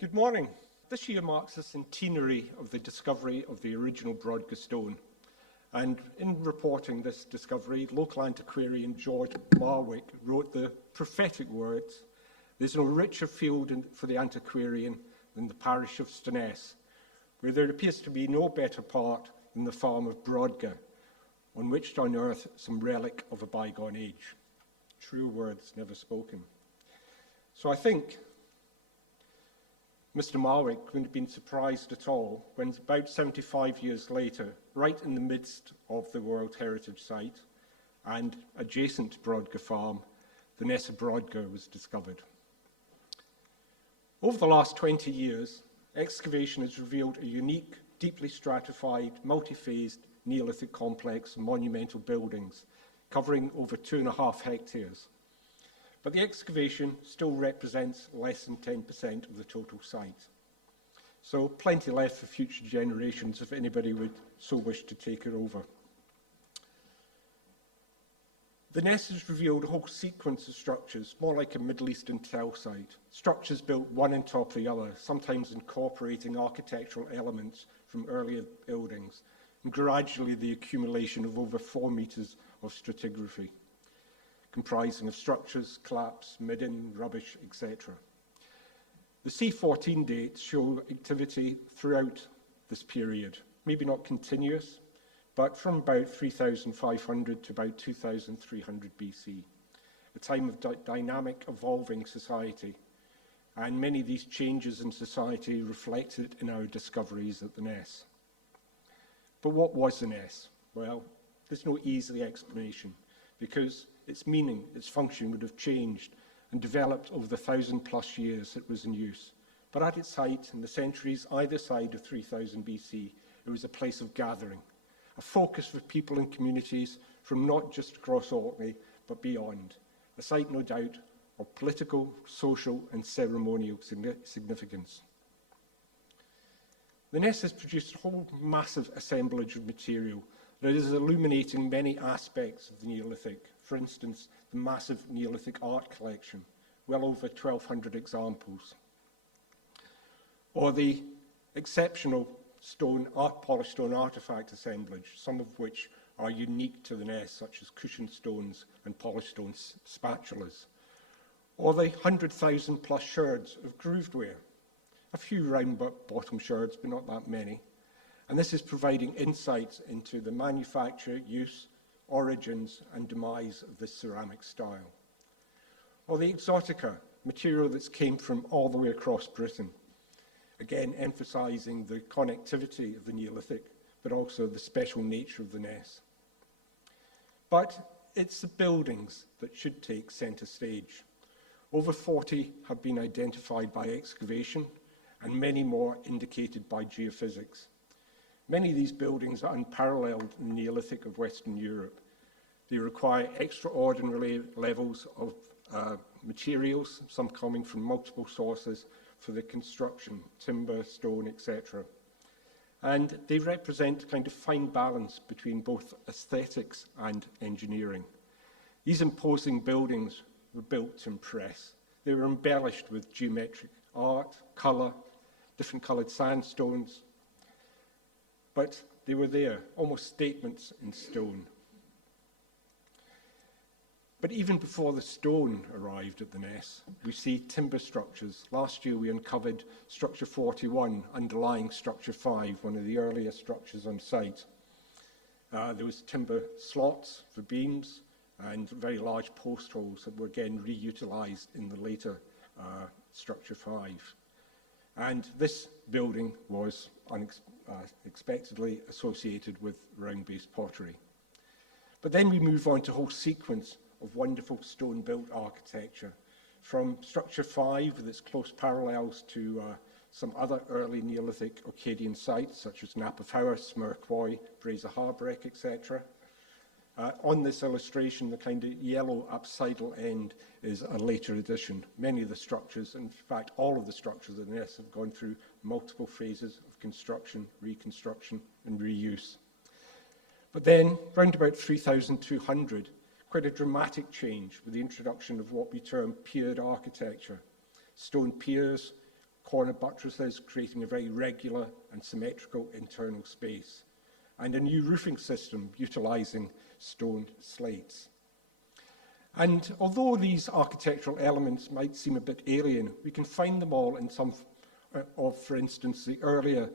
Good morning. This year marks the centenary of the discovery of the original Brodgar stone. And in reporting this discovery, local antiquarian George Marwick wrote the prophetic words, "There's no richer field for the antiquarian than the parish of Ness, where there appears to be no better part than the farm of Brodgar, on which to unearth some relic of a bygone age." True words never spoken. So I think Mr. Marwick wouldn't have been surprised at all when about 75 years later, right in the midst of the World Heritage Site and adjacent to Brodgar Farm, the Ness of Brodgar was discovered. Over the last 20 years, excavation has revealed a unique, deeply stratified, multi-phased Neolithic complex of monumental buildings covering over 2.5 hectares. But the excavation still represents less than 10% of the total site. So plenty left for future generations if anybody would so wish to take it over. The Ness has revealed a whole sequence of structures, more like a Middle Eastern tell site. Structures built one on top of the other, sometimes incorporating architectural elements from earlier buildings, and gradually the accumulation of over 4 meters of stratigraphy, comprising of structures, collapse, midden, rubbish, etc. The C14 dates show activity throughout this period, maybe not continuous, but from about 3,500 to about 2,300 BC, a time of dynamic, evolving society, and many of these changes in society reflected in our discoveries at the Ness. But what was the Ness? Well, there's no easy explanation, because its meaning, its function would have changed and developed over the 1,000+ years it was in use. But at its height, in the centuries either side of 3000 BC, it was a place of gathering, a focus for people and communities from not just across Orkney, but beyond, a site, no doubt, of political, social, and ceremonial significance. The Ness has produced a whole massive assemblage of material that is illuminating many aspects of the Neolithic. For instance, the massive Neolithic art collection, well over 1,200 examples. Or the exceptional polished stone artifact assemblage, some of which are unique to the Ness, such as cushion stones and polished stone spatulas. Or the 100,000+ sherds of grooved ware. A few round bottom sherds, but not that many. And this is providing insights into the manufacture, use, origins, and demise of this ceramic style. Or the exotica, material that's came from all the way across Britain. Again, emphasizing the connectivity of the Neolithic, but also the special nature of the Ness. But it's the buildings that should take center stage. Over 40 have been identified by excavation, and many more indicated by geophysics. Many of these buildings are unparalleled in the Neolithic of Western Europe. They require extraordinary levels of materials, some coming from multiple sources, for the construction, timber, stone, etc. And they represent a kind of fine balance between both aesthetics and engineering. These imposing buildings were built to impress. They were embellished with geometric art, colour, different coloured sandstones, but they were there, almost statements in stone. But even before the stone arrived at the Ness, we see timber structures. Last year we uncovered structure 41, underlying structure 5, one of the earlier structures on site. There was timber slots for beams and very large post holes that were again reutilised in the later structure 5. And this building was unexpectedly associated with round-based pottery. But then we move on to a whole sequence of wonderful stone-built architecture, from structure 5 with its close parallels to some other early Neolithic Orcadian sites, such as Napafower, Smerquoy, Brazer Harbrek, etc. On this illustration, the kind of yellow apsidal end is a later addition. Many of the structures, in fact all of the structures of the Ness, have gone through multiple phases of construction, reconstruction and reuse. But then, round about 3,200, quite a dramatic change with the introduction of what we term piered architecture. Stone piers, corner buttresses creating a very regular and symmetrical internal space, and a new roofing system utilising stone slates. And although these architectural elements might seem a bit alien, we can find them all in some of, for instance, the earlier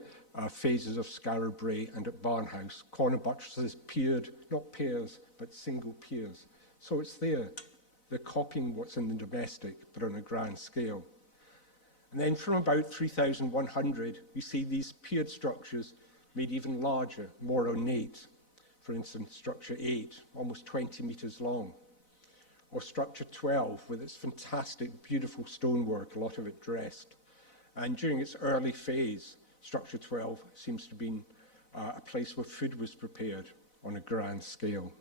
phases of Skara Brae and at Barnhouse. Corner buttresses piered, not pairs, but single piers. So it's there. They're copying what's in the domestic, but on a grand scale. And then from about 3100, we see these piered structures made even larger, more ornate. For instance, structure 8, almost 20 metres long. Or structure 12, with its fantastic, beautiful stonework, a lot of it dressed. And during its early phase, structure 12 seems to have been a place where food was prepared on a grand scale.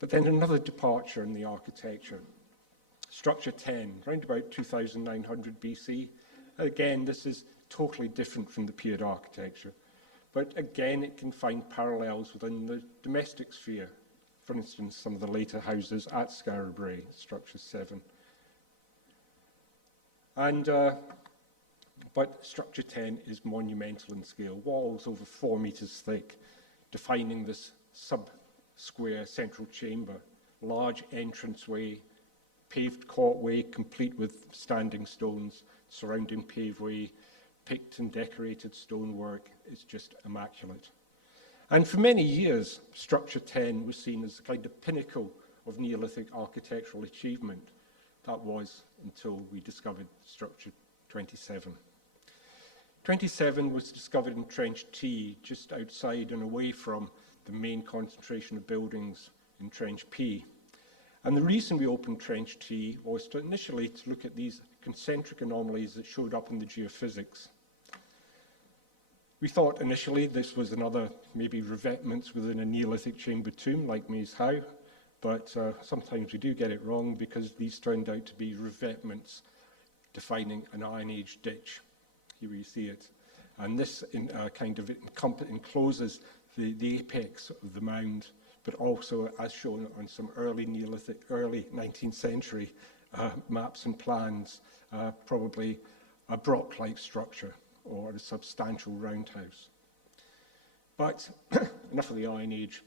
But then another departure in the architecture. Structure 10, around about 2900 BC. Again, this is totally different from the piered architecture. But again, it can find parallels within the domestic sphere. For instance, some of the later houses at Skara Brae, structure 7. But structure 10 is monumental in scale, walls over 4 metres thick, defining this sub-square central chamber, large entranceway, paved courtway complete with standing stones, surrounding paveway, picked and decorated stonework. It's just immaculate. And for many years, structure 10 was seen as the kind of pinnacle of Neolithic architectural achievement. That was until we discovered structure 27. 27 was discovered in Trench T, just outside and away from the main concentration of buildings in Trench P. And the reason we opened Trench T was initially to look at these concentric anomalies that showed up in the geophysics. We thought initially this was another, maybe revetments within a Neolithic chamber tomb like Maes Howe, but sometimes we do get it wrong because these turned out to be revetments defining an Iron Age ditch. Here you see it. And this kind of encloses the apex of the mound, but also, as shown on some early Neolithic, early 19th century maps and plans, probably a Brock-like structure or a substantial roundhouse. But enough of the Iron Age.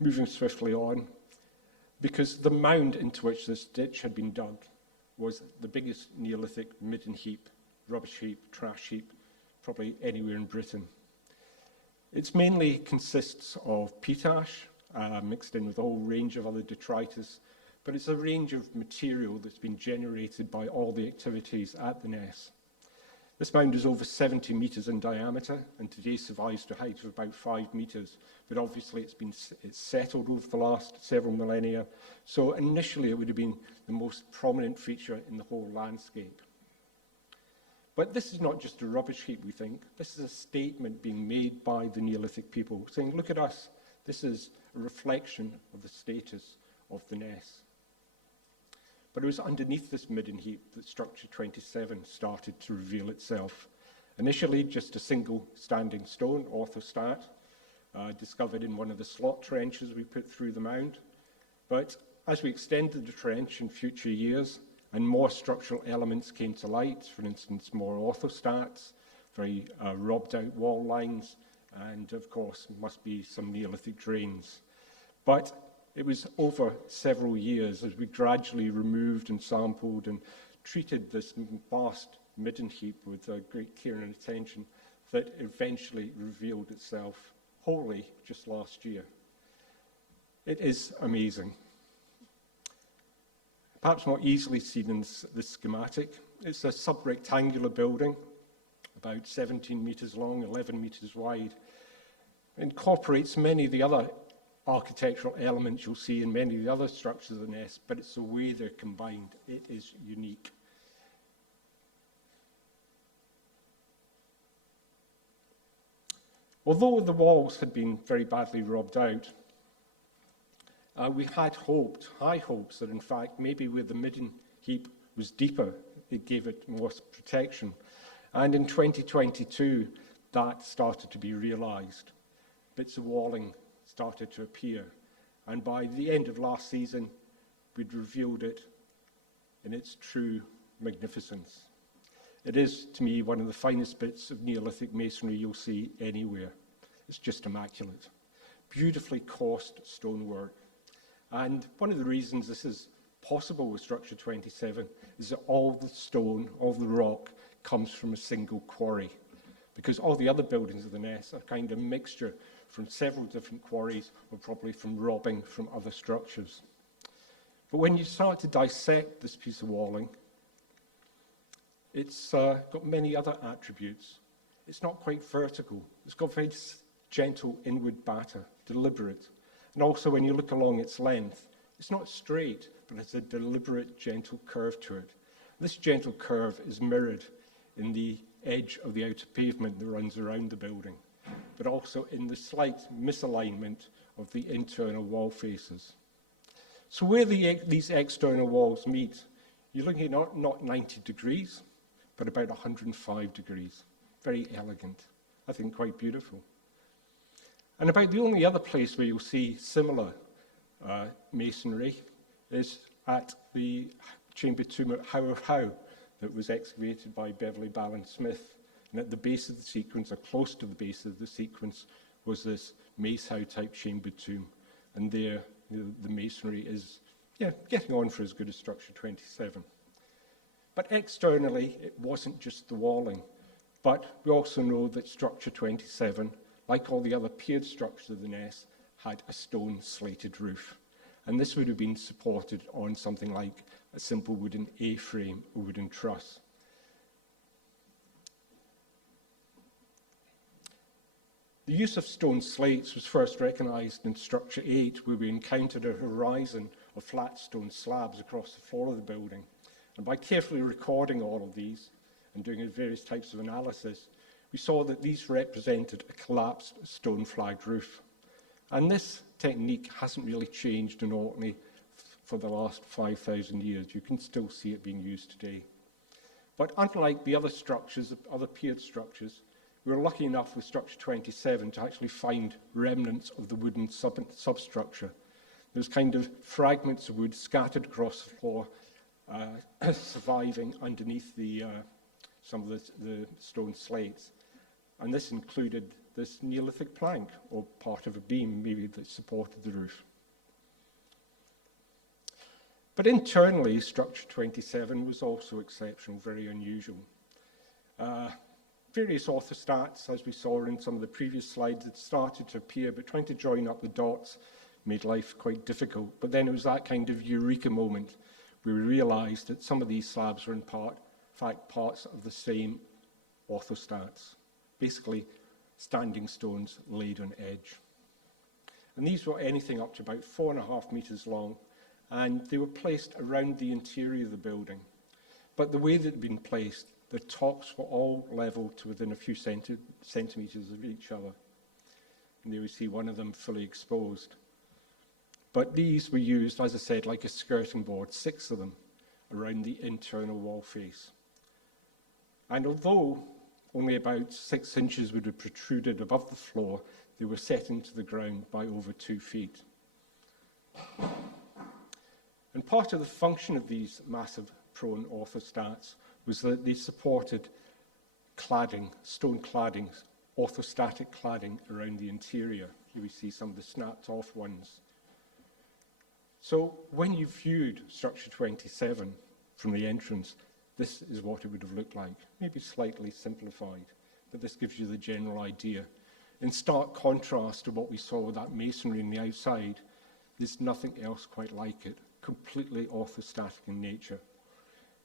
Moving swiftly on, because the mound into which this ditch had been dug was the biggest Neolithic midden heap, rubbish heap, trash heap, probably anywhere in Britain. It mainly consists of peat ash, mixed in with a whole range of other detritus, but it's a range of material that's been generated by all the activities at the Ness. This mound is over 70 metres in diameter and today survives to a height of about 5 metres, but obviously it's settled over the last several millennia, so initially it would have been the most prominent feature in the whole landscape. But this is not just a rubbish heap, we think. This is a statement being made by the Neolithic people, saying, look at us, this is a reflection of the status of the Ness. But it was underneath this midden heap that structure 27 started to reveal itself. Initially, just a single standing stone, orthostat, discovered in one of the slot trenches we put through the mound. But as we extended the trench in future years, and more structural elements came to light, for instance, more orthostats, very robbed out wall lines, and of course, must be some Neolithic drains. But it was over several years as we gradually removed and sampled and treated this vast midden heap with great care and attention that eventually revealed itself wholly just last year. It is amazing. Perhaps more easily seen in this schematic, it's a sub-rectangular building, about 17 metres long, 11 metres wide. It incorporates many of the other architectural elements you'll see in many of the other structures of the Ness, but it's the way they're combined. It is unique. Although the walls had been very badly robbed out, we had hoped, high hopes, that in fact maybe where the midden heap was deeper, it gave it more protection. And in 2022, that started to be realised. Bits of walling started to appear. And by the end of last season, we'd revealed it in its true magnificence. It is, to me, one of the finest bits of Neolithic masonry you'll see anywhere. It's just immaculate. Beautifully coursed stonework. And one of the reasons this is possible with structure 27 is that all the stone, all the rock, comes from a single quarry. Because all the other buildings of the Ness are kind of a mixture from several different quarries, or probably from robbing from other structures. But when you start to dissect this piece of walling, it's got many other attributes. It's not quite vertical. It's got very gentle inward batter, deliberate. And also when you look along its length, it's not straight, but it's a deliberate, gentle curve to it. This gentle curve is mirrored in the edge of the outer pavement that runs around the building, but also in the slight misalignment of the internal wall faces. So where these external walls meet, you're looking at not 90 degrees, but about 105 degrees. Very elegant, I think quite beautiful. And about the only other place where you'll see similar masonry is at the chamber tomb at How of How that was excavated by Beverley Ballin Smith. And at the base of the sequence, or close to the base of the sequence, was this Mace How type chamber tomb. And there, the masonry is getting on for as good as structure 27. But externally, it wasn't just the walling. But we also know that structure 27, like all the other piered structures of the Ness, had a stone slated roof. And this would have been supported on something like a simple wooden A-frame or wooden truss. The use of stone slates was first recognised in structure 8, where we encountered a horizon of flat stone slabs across the floor of the building. And by carefully recording all of these and doing various types of analysis, we saw that these represented a collapsed stone flagged roof. And this technique hasn't really changed in Orkney for the last 5,000 years. You can still see it being used today. But unlike the other structures, other piered structures, we were lucky enough with structure 27 to actually find remnants of the wooden substructure. There's kind of fragments of wood scattered across the floor, surviving underneath some of the stone slates. And this included this Neolithic plank, or part of a beam maybe that supported the roof. But internally, structure 27 was also exceptional, very unusual. Various orthostats, as we saw in some of the previous slides, had started to appear, but trying to join up the dots made life quite difficult. But then it was that kind of eureka moment where we realised that some of these slabs were in fact parts of the same orthostats, basically standing stones laid on edge. And these were anything up to about 4.5 metres long, and they were placed around the interior of the building. But the way they'd been placed, the tops were all level to within a few centimetres of each other. And there we see one of them fully exposed. But these were used, as I said, like a skirting board, 6 of them, around the internal wall face. And although only about 6 inches would have protruded above the floor, they were set into the ground by over 2 feet. And part of the function of these massive prone orthostats was that they supported cladding, stone cladding, orthostatic cladding around the interior. Here we see some of the snapped off ones. So when you viewed structure 27 from the entrance, this is what it would have looked like, maybe slightly simplified, but this gives you the general idea. In stark contrast to what we saw with that masonry on the outside, there's nothing else quite like it, completely orthostatic in nature.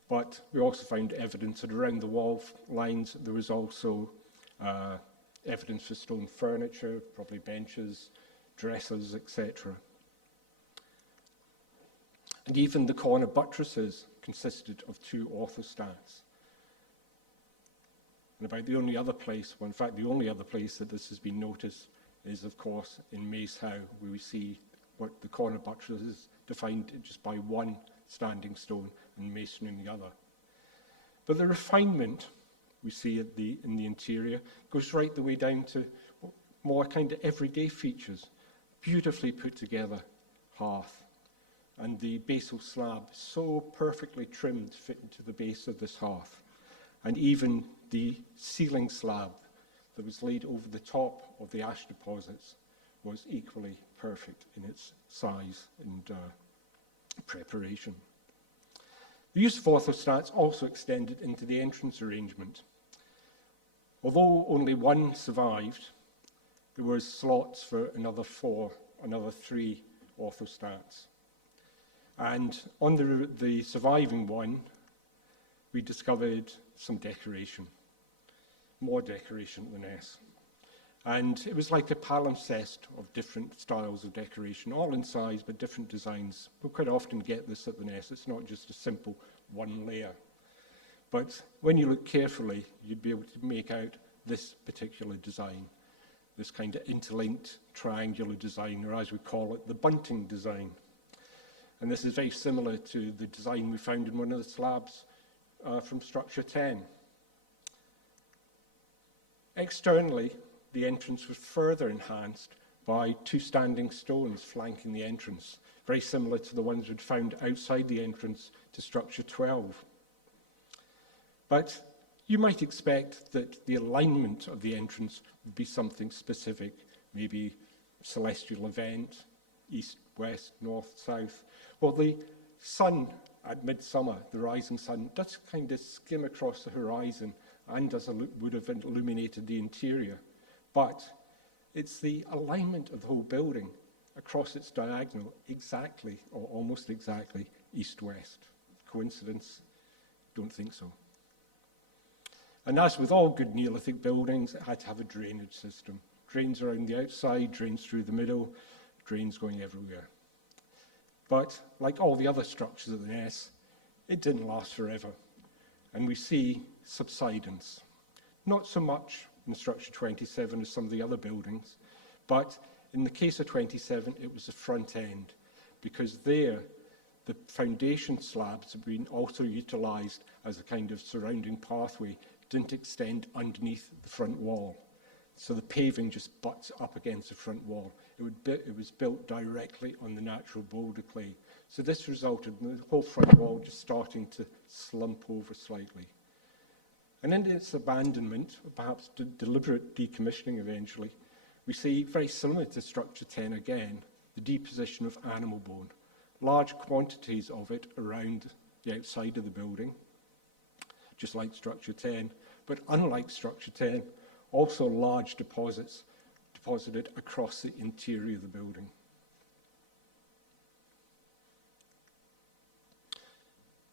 But we also found evidence that around the wall lines there was also evidence for stone furniture, probably benches, dressers, etc. And even the corner buttresses consisted of 2 orthostats. And about the only other place, well, in fact, the only other place that this has been noticed is, of course, in Mace How, where we see what the corner buttresses defined just by 1 standing stone and masonry in the other. But the refinement we see in the interior goes right the way down to more kind of everyday features. Beautifully put together hearth, and the basal slab so perfectly trimmed to fit into the base of this hearth. and even the ceiling slab that was laid over the top of the ash deposits was equally perfect in its size and preparation. The use of orthostats also extended into the entrance arrangement. Although only one survived, there were slots for another 3 orthostats. And on the surviving one, we discovered some decoration, more decoration at the Ness. And it was like a palimpsest of different styles of decoration, all in size but different designs. We'll quite often get this at the Ness. It's not just a simple one layer. But when you look carefully, you'd be able to make out this particular design, this kind of interlinked triangular design, or as we call it, the bunting design. And this is very similar to the design we found in one of the slabs from structure 10. Externally, the entrance was further enhanced by 2 standing stones flanking the entrance, very similar to the ones we'd found outside the entrance to structure 12. But you might expect that the alignment of the entrance would be something specific, maybe celestial event, east, west, north, south. Well, the sun at midsummer, the rising sun, does kind of skim across the horizon and would have illuminated the interior. But it's the alignment of the whole building across its diagonal exactly, or almost exactly, east-west. Coincidence? Don't think so. And as with all good Neolithic buildings, it had to have a drainage system. Drains around the outside, drains through the middle, drains going everywhere. But like all the other structures of the Ness, it didn't last forever. And we see subsidence. Not so much in structure 27 as some of the other buildings, but in the case of 27, it was the front end, because there, the foundation slabs have been also utilised as a kind of surrounding pathway, didn't extend underneath the front wall. So the paving just butts up against the front wall. It was built directly on the natural boulder clay. So this resulted in the whole front wall just starting to slump over slightly. And in its abandonment, or perhaps deliberate decommissioning eventually, we see, very similar to structure 10 again, the deposition of animal bone. Large quantities of it around the outside of the building, just like structure 10. But unlike structure 10, also large deposits deposited across the interior of the building.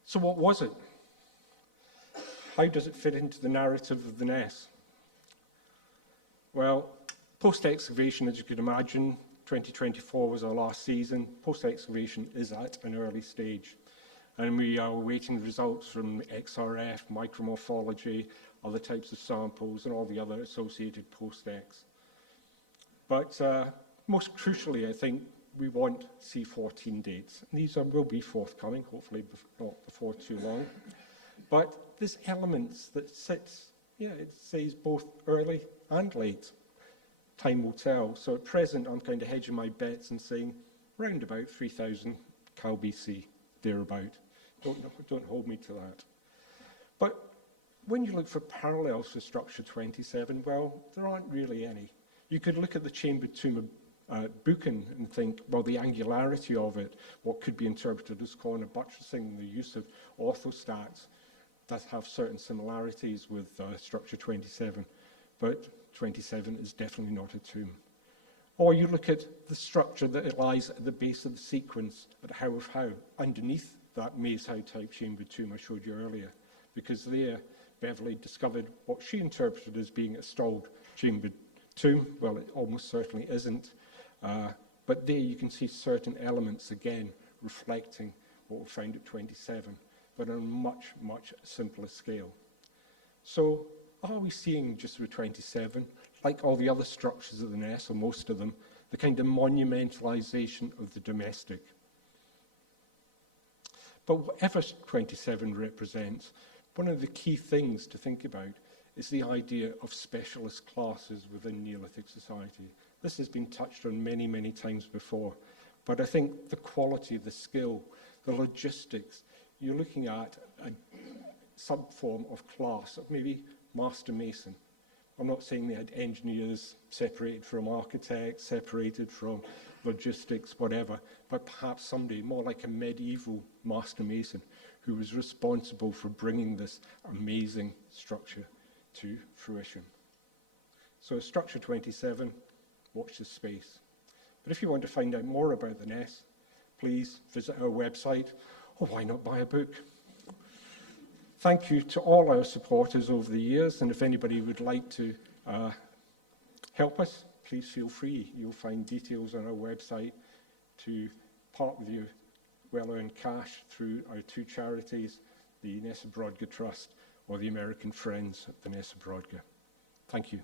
So what was it? How does it fit into the narrative of the Ness? Well, post-excavation, as you could imagine, 2024 was our last season. Post-excavation is at an early stage. And we are awaiting results from XRF, micromorphology, other types of samples, and all the other associated post-ex. But most crucially, I think, we want C14 dates. And these will be forthcoming, hopefully not before too long. But this elements that sits, it says both early and late. Time will tell. So at present, I'm kind of hedging my bets and saying round about 3000 Cal BC, thereabout. Don't hold me to that. But when you look for parallels for structure 27, well, there aren't really any. You could look at the chambered tomb of Buchan and think, well, the angularity of it, what could be interpreted as corner buttressing, the use of orthostats, does have certain similarities with structure 27, but 27 is definitely not a tomb. Or you look at the structure that lies at the base of the sequence at How of How, underneath that Maze How type chambered tomb I showed you earlier, because there Beverley discovered what she interpreted as being a stalled chambered tomb. Well, it almost certainly isn't, but there you can see certain elements again reflecting what we found at 27, but on a much, much simpler scale. So are we seeing just with 27, like all the other structures of the Ness, or most of them, the kind of monumentalization of the domestic? But whatever 27 represents, one of the key things to think about is the idea of specialist classes within Neolithic society. This has been touched on many, many times before, but I think the quality, the skill, the logistics, you're looking at sub-form of class, of maybe master mason. I'm not saying they had engineers separated from architects, separated from logistics, whatever, but perhaps somebody more like a medieval master mason who was responsible for bringing this amazing structure to fruition. So structure 27, watch this space. But if you want to find out more about the Ness, please visit our website, or why not buy a book? Thank you to all our supporters over the years, and if anybody would like to help us, please feel free. You'll find details on our website to part with your well-earned cash through our two charities, the Ness of Brodgar Trust or the American Friends at the Ness of Brodgar. Thank you.